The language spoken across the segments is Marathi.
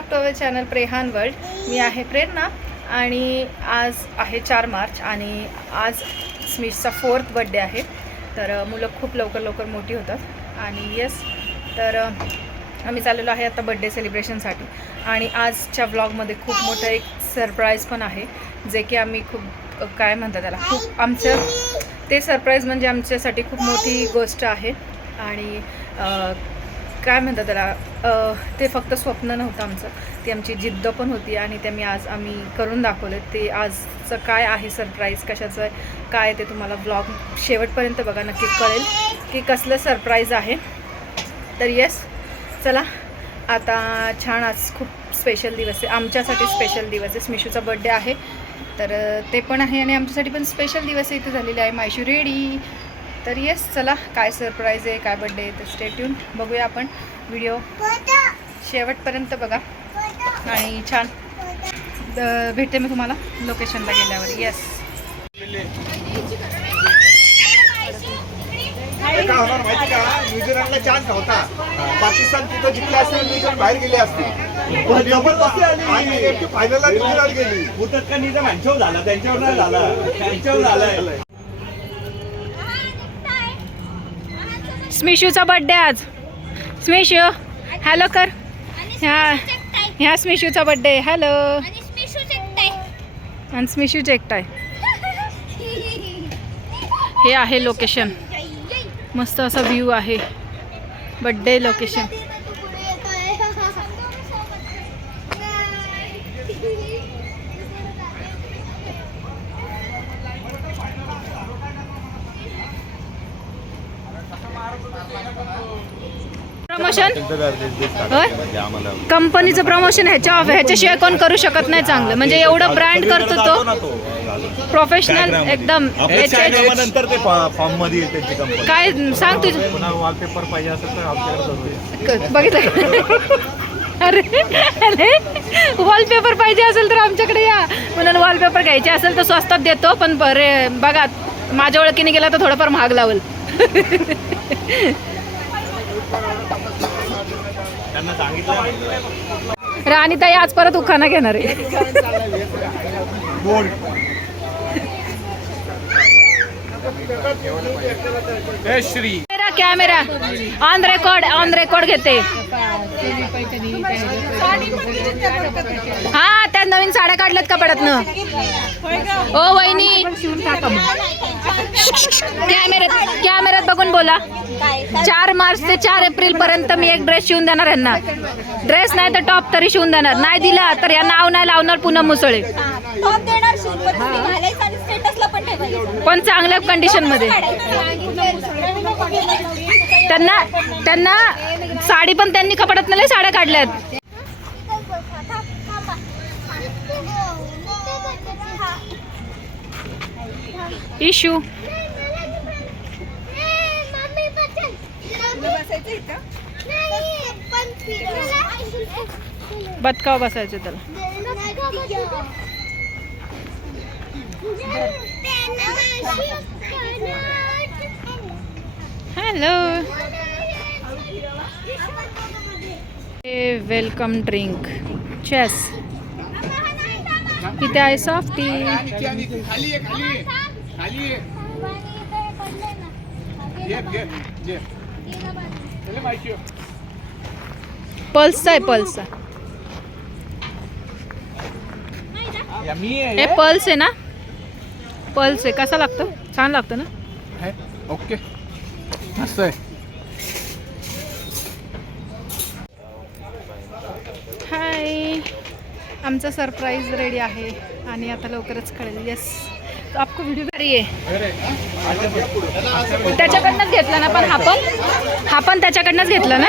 बॅक टू अवर चॅनल प्रेहान वर्ल्ड. मी आहे प्रेरणा आणि आज आहे 4 मार्च आणि आज स्मिशचा 4th बड्डे आहे. तर मुलं खूप लवकर मोठी होतात आणि येस, तर आम्ही चाललेलो आहे आता बड्डे सेलिब्रेशनसाठी. आणि आजच्या व्लॉगमध्ये खूप मोठं एक सरप्राईज पण आहे, जे की आम्ही खूप काय म्हणतात त्याला, खूप आमचं ते सरप्राईज म्हणजे आमच्यासाठी खूप मोठी गोष्ट आहे. आणि काय म्हणतात त्याला, ते फक्त स्वप्न नव्हतं आमचं, ती आमची जिद्द पण होती आणि ते आम्ही करून दाखवले. ते आजचं काय आहे सरप्राईज, कशाचं काय ते तुम्हाला व्लॉग शेवटपर्यंत बघा, नक्की कळेल की कसलं सरप्राईज आहे. तर येस, चला आता छान, आज खूप स्पेशल दिवस आहे, आमच्यासाठी स्पेशल दिवस आहे. स्मिशूचा बड्डे आहे तर ते पण आहे आणि आमच्यासाठी पण स्पेशल दिवस इथे झालेले आहे. मायशू रेडी. तर येस, चला काय सरप्राईज आहे, काय बड्डे आहे, तर स्टे ट्यून. बघूया आपण, व्हिडिओ शेवटपर्यंत बघा आणि छान भेटते मी तुम्हाला लोकेशनला गेल्यावर. येस, काय होणार माहिती का, न्यूझीलंडला चान्स होता, पाकिस्तान तिथं जिंकले असते, न्यूझीलंड बाहेर गेले असते आणि फायनलला न्यूझीलंड गेली. उतत का निजाम यांच्यावर झाला, त्यांच्यावर नाही झाला, त्यांच्यावर झालाय. स्मिशूचा बड्डे आज. स्मिशू हॅलो कर. ह्या स्मिशूचा बड्डे. हॅलो. आणि स्मिशूच एकटाय. हे आहे लोकेशन, मस्त असा व्ह्यू आहे, बड्डे लोकेशन. प्रमोशन, कंपनीचं प्रमोशन ह्याच्याशिवाय कोण करू शकत नाही चांगलं, म्हणजे एवढं ब्रँड करतो तो, प्रोफेशनल एकदम. नंतर ते फॉर्म मध्ये त्यांची कंपनी काय सांग तुझं. पुन्हा वॉलपेपर पाहिजे असेल तर आमच्याकडे बघितलं. अरे वॉलपेपर पाहिजे असेल तर आमच्याकडे या. म्हणून वॉलपेपर घ्यायचे असेल तर स्वस्तात देतो, पण बरे बघा माझ्या ओळखीने गेला तर थोडंफार महाग लावल. त्यांना सांगितलं. राणीताई आज परत उखाणा घेणार आहे. श्री कॅमेरा ऑन रेकॉर्ड घेते. हा, त्या नवीन साड्या काढल्यात कपड्यातनं. ओ वहिनी, कॅमेऱ्यात बघून बोला. 4 मार्च ते 4 एप्रिल पर्यंत मी एक ड्रेस शिवून देणार यांना. ड्रेस नाही तर टॉप तरी शिवून देणार. नाही दिला तर या नाव नाही लावणार पूनम मुसळे. पण चांगल्या कंडिशन मध्ये. त्यांना साडी पण त्यांनी कपड्यात लय साड्या काढल्यात. इशू बदकाव बसायचं त्याला. हॅलो, वेलकम ड्रिंक चेस. इथे आहे सॉफ्टी. पल्सचा आहे, पल्सचा. हे पल्स आहे ना, पल्स आहे. कसा लागतो? छान लागतो ना. ओके, मस्त आहे. हाय, आमचा सरप्राईज रेडी आहे आणि आता लवकरच कळेल. येस, आपको व्हिडिओ भारी आहे. त्याच्याकडनंच घेतला ना, पण हा पण त्याच्याकडनंच घेतला ना.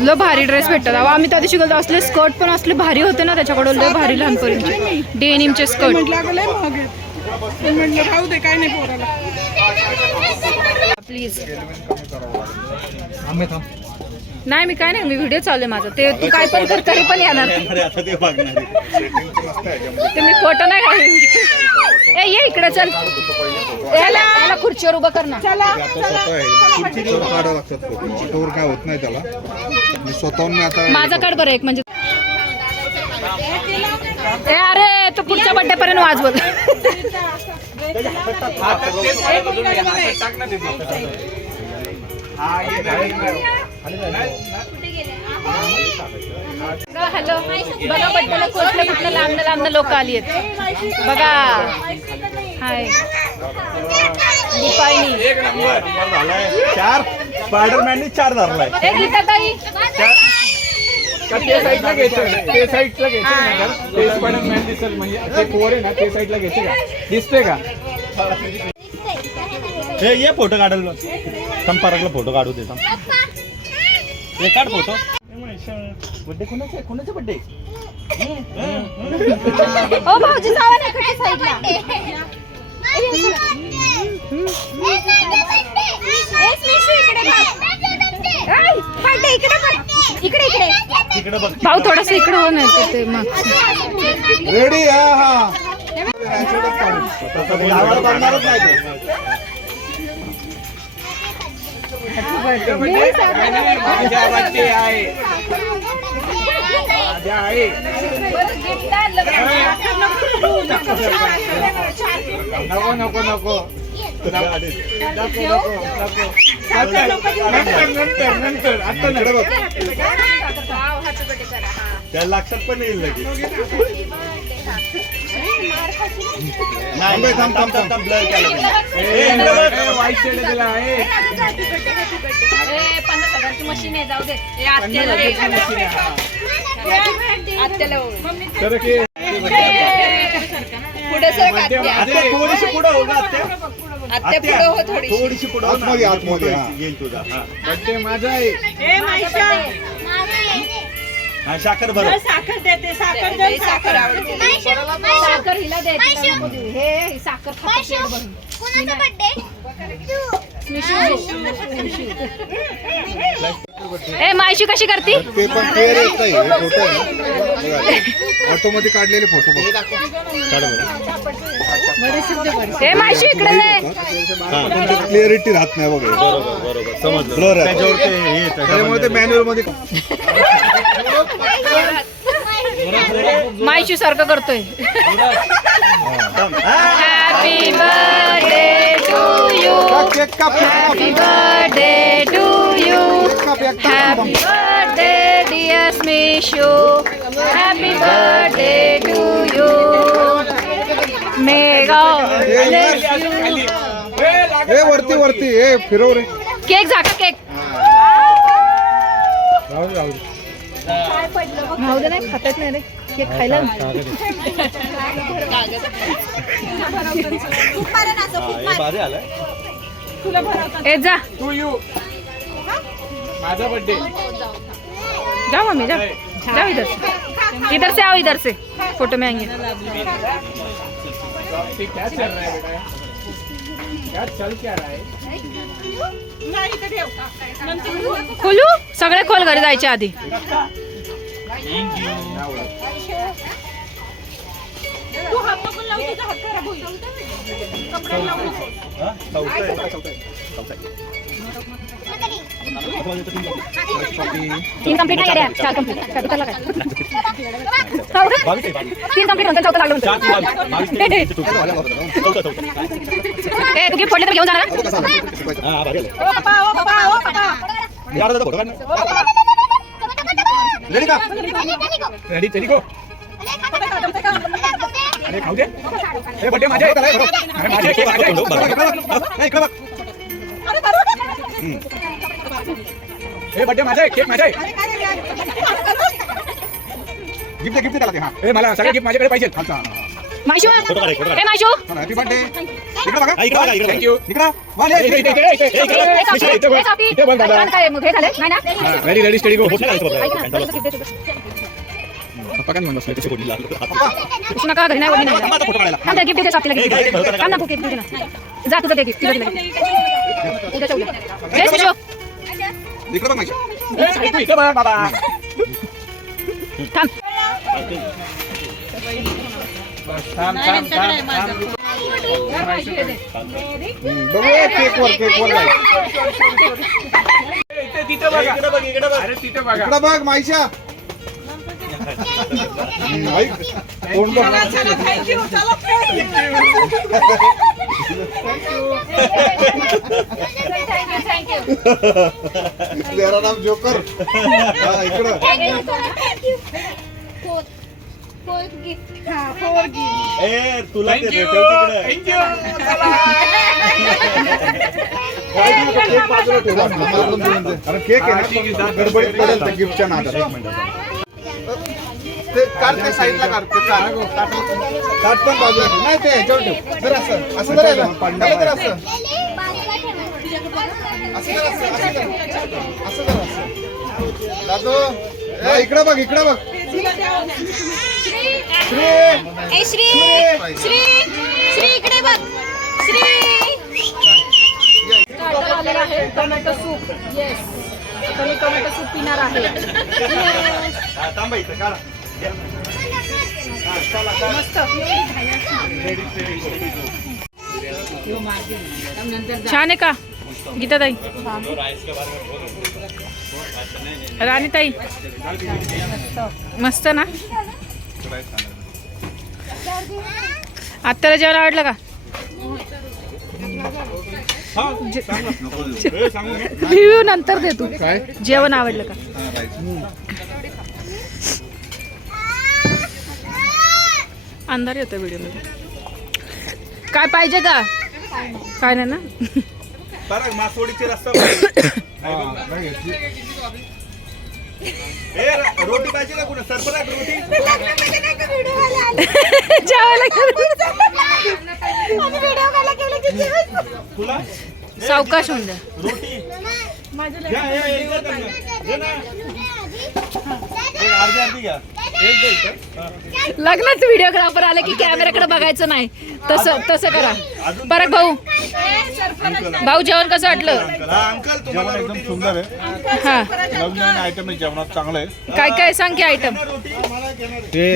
लो भारी ड्रेस भेटतात. आम्ही त्या दिवशी गेलो, असले स्कर्ट पण असले भारी होते ना त्याच्याकडे, लय भारी लहानपर्यंत डेनिमचे स्कर्ट. प्लीज नाही, मी काय नाही, मी व्हिडिओ चालू आहे माझा. ते तू काय पण कर तरी पण येणार. ते मी फोटो नाही काढले. ए ये इकडे चल, याला खुर्चीवर उभं कर ना. खुर्चीवर काढावं लागतात फोटो, ऑटोवर काय होत नाही त्याला. मी स्वतःहून आता माझा काढ बरं एक, म्हणजे ए अरे तो पुढच्या बड्डे पर्यंत वाजवत. हॅलो बघा बड्डेला कुठले कुठले लांब लांब लोक आली आहेत बघा. हाय दीपायनी एक नंबर झालाय. 4 स्पायडरमॅननी 4 धरलाय. ए गीताताई ते साईडला घ्यायचं, ते साईडला घ्यायचं. ते स्पायडरमॅन दिसेल म्हणजे ते कोर आहे ना ते साईडला घ्यायचे का दिसते का. हे ये फोटो काढायला संपारकला फोटो काढू दे. हे काढ फोटो. बड्डे कोणाचा आहे? कोणाचा बड्डे? ओ भाऊजी जावा ना इकडे साईडला. इकडे बघ भाऊ थोडस इकडे हो ना ते मग. रेडी. हा गावाला बघणारच नाही तो. माझ्या बड्डे आहे. माझ्या आहे. नको नको नको नंतर आता इकडे बघ. त्या लक्षात पण येईल लगेच. थांब थांब थांब थांब. ब्लर केलं वाईट शेड दिला आहे. 50,000ची मशीन आहे जाऊ दे. तर की पुढे सर आत्या थोडीशी पुढं हो ना आत्या. आत्या पुढे हो थोडी. थोडीशी पुढं हो ना. आतमध्ये, आतमध्ये, हा. येईल तुझा. बड्डे माझा आहे. हा साखर भर. साखर देते साखर दे साखर आवडते. साखर हिला द्यायची हे साखर खाते पेट भरून. कुणाचा बर्थडे? ए मायशी कशी करती? ते पण क्लिअर येत नाही. हे फोटो आहे ऑटो मध्ये काढलेले फोटो बघ. काढ बरं. ए मायशी इकडे ये. क्लिअरिटी राहत नाही बघ. बरोबर समजलं. ब्लर आहे त्याच्यावर ते हे येतं. त्यामुळे ते मॅन्युअल मध्ये. मायशी सारखं करतोय. Happy birthday to you. Cake काप. Happy birthday to you. Happy birthday dear Smishu. Happy birthday to you. May God bless you. हे वरती वरती हे फिरव रे. केक झाका केक. भाऊ दे नाही खातात नाही रे केक खायला. ए जा टू यू. माझा बर्थडे. जाओ मम्मी जाओ. जाओ इधर से. इधर से आओ इधर से. फोटो में आएंगे. क्या चल रहा है बेटा? क्या चल क्या रहा है? खोलू सगळे खोल घरी जायच्या आधी. तीन कंप्लीट नाही रे. 4 कंप्लीट. काय तुला काय? 3 कंप्लीट होऊन चौथा लागलं म्हणतो. ए तू गिफ्ट पडले तर घेऊन जा ना. रेडी का? रेडी चली गो. अरे खाऊ दे. हे बर्थडे माझा आहे. अरे माझा आहे, केक माझा आहे. इकडे बघ. हे बर्थडे माझा आहे. केक माझा आहे. गिफ्ट गिफ्ट त्याला ते. हा हे मला सगळे गिफ्ट माझ्याकडे पाहिजे. मायशू ए मायशू हॅपी बर्थडे. इकडे बघा. थँक्यू. इकडे वन. इथे बघ दादा. काय मग हे झालं नाही ना. रेडी रेडी स्टडी गो. ऐक ना, पप्पा काय म्हणतो? तू नका घरी नाही ओढणी नाही. थांब ते गिफ्ट दे साथीला गिफ्ट. थांब ना तू गिफ्ट दे ना. जा तुझं दे गिफ्ट. उद्याच्या उद्या. जय शिशो. इकडे बघ माझ्या. इथे बघ बाबा. थांब. बघू केक वर तिथे बघा. इकडे बघ. अरे तिथे बघा. इकडे बघ माईशा. ऐक, तोंड बघ. तेरा नाम जोकर. हा, इकडं. ए तुला ते भेटेल तिकडे. काय देऊ का? केक बाजूला ठेवा. मला पण देऊन दे. कारण केक आहे ना, गडबडीत पडेल त्या गिफ्टच्या नादात. एक मिनिट. ते काढ, ते साईडला काढ. ते काढ पण बाजूला ठेव. नाही, ते ह्याच्यावर ठेव. जर असं असं करायचं. नाही तर असं असं कर, असं कर, असं. दादू, ए, इकडं बघ, इकडं बघ. श्री इकडे बघ. स्टार्टर आलेला आहे टोमॅटो सूप. येस, आता मी टोमॅटो सूप पिणार आहे. थांबा इथं काढा. मस्त छान आहे का गीताताई? राणीताई मस्त ना? आत्याला जेवण आवडलं का? रिव्ह्यू नंतर दे तू. जेवण आवडलं का? अंधार येतो व्हिडिओ मध्ये. काय पाहिजे का? काय नाही ना? बरं मासवडीचे रस्ता. रोटी पाहिजे का कुठं? सरपराक रोटी तुला सावकाश होऊन द्या. रोटी घ्या, एकदा कर ना. घे ना. एक अर्धी घ्या. एक दे इथं. लग्नात व्हिडिओग्राफर आले की कॅमेराकडे बघायचं नाही. तसं करा. परत भाऊ जेवण कसं वाटलं? अंकल तुम्हाला जेवण एकदम सुंदर आहे. हा, नवीन नवीन आयटम आहे जेवणात, चांगलं आहे. काय काय सांग की आयटम. हे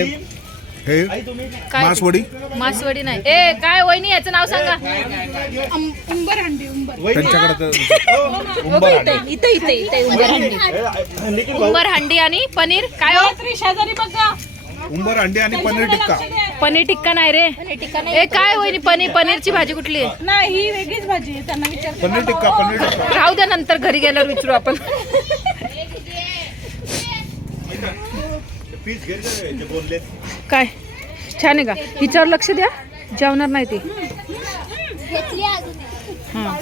हे काय? मासवडी. मासवडी नाही. ए काय वहिनी याचं नाव सांगा. त्यांच्याकडे इथे उंबर हंडी. उंबर हंडी आणि पनीर काय हो? उंबर अंडी आणि पनीर टिक्का. पनीर टिक्का नाही रे. ए काय वहिनी पनीरची भाजी कुठली आहे? नाही ही वेगळीच भाजी आहे. त्यांना विचार. पनीर टिक्का. राहू द्या, नंतर घरी गेल्यावर विचारू आपण. काय छान आहे का? हिच्यावर लक्ष द्या, जेवणार नाही ती. हा